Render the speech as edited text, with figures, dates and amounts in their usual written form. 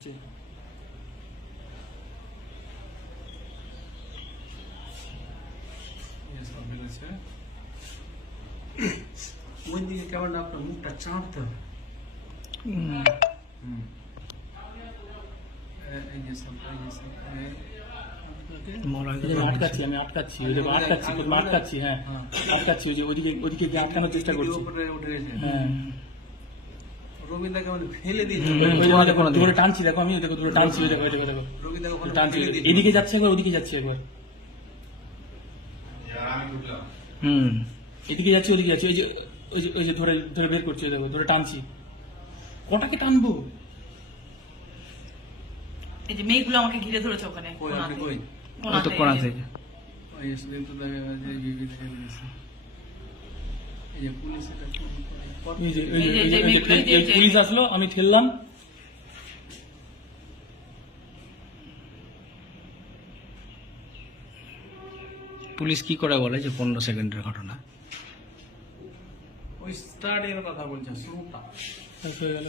ওই দিকে কেমন আপনার মুখটা চাঁদতে হবে। আটকাচ্ছি হ্যাঁ আটকাচ্ছি ওইদিকে আটকানোর চেষ্টা করছি। রবিদাকে মানে ফেলে দিয়েছে, ধরে টানছি, দেখো আমি দেখো ধরে টানছি, দেখো দেখো টানছি, এদিকে যাচ্ছে একবার, ওদিকে যাচ্ছে একবার, এদিকে যাচ্ছে ওদিকে যাচ্ছে, ওই যে ধরে ধরে বের করছি, দেখো ধরে টানছি। কটাকে টানবো? এই যে মেয়েগুলো আমাকে ঘিরে ধরেছে ওখানে কোণা থেকে। ওই সেদিন তো দেখা গেছে যে বিবি থেকে বেরিয়েছে। এই যে পুলিশ এটা পুলিশ আসলো, আমি ঠেললাম। পুলিশ কি করে বলে যে 15 সেকেন্ডের ঘটনা? ওই স্টার্টের কথা বলছে, শুরুটা হয়ে গেল।